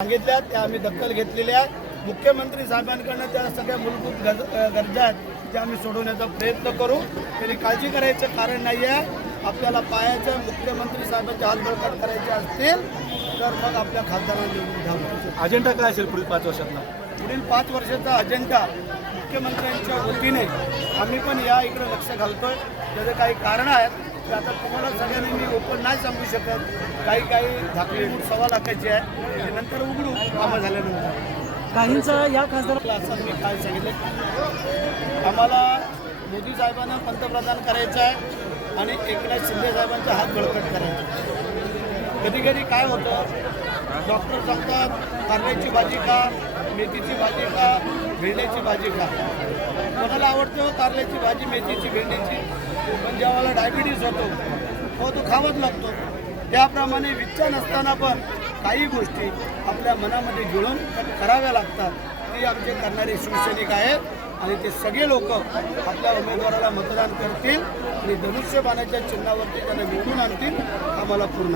सांगितल्या त्या आम्ही दखल घेतलेल्या आहे. मुख्यमंत्री साहेबांकडनं त्या सगळ्या मूलभूत गज गरजा आहेत त्या आम्ही सोडवण्याचा प्रयत्न करू. तरी काळजी करायचं कारण नाही आहे. आपल्याला पायाचं मुख्यमंत्री साहेबांचे हात बळकट करायचे असतील तर मग आपल्या खासदारांना निवडून घ्यावं. अजेंडा काय असेल पुढील पाच वर्षातला? पुढील पाच वर्षाचा अजेंडा मुख्यमंत्र्यांच्या वतीने आम्ही पण या इकडे लक्ष घालतोय. त्याचे काही कारणं आहेत. ते आता तुम्हाला सगळ्यांनी मी ओपन नाही सांगू शकत. काही काही धाकली मूठ सव्वा लाखाची आहे. ते नंतर उघडू. कामं झाल्यानंतर. काहींचा या खासदार असं मी काय सांगितलं? आम्हाला मोदी साहेबांना पंतप्रधान करायचं आहे आणि एकनाथ शिंदे साहेबांचा हात बळकट करायचा कधी कधी काय होतं? डॉक्टर सांगतात कारल्याची भाजी का मेथीची भाजी का भेंड्याची भाजी का आवडतं हो, कारल्याची भाजी मेथीची भेंडीची. पण जेव्हा डायबिटीज होतो हो तो खावाच लागतो. त्याप्रमाणे विच्छा नसताना पण काही गोष्टी आपल्या मनामध्ये जुळून कराव्या लागतात. ते आमचे करणारे शिवसैनिक आहेत आणि ते सगळे लोक आपल्या उमेदवाराला मतदान करतील आणि धनुष्यबाणाच्या चिन्हावरती त्यांना निवडून आणतील आम्हाला पूर्ण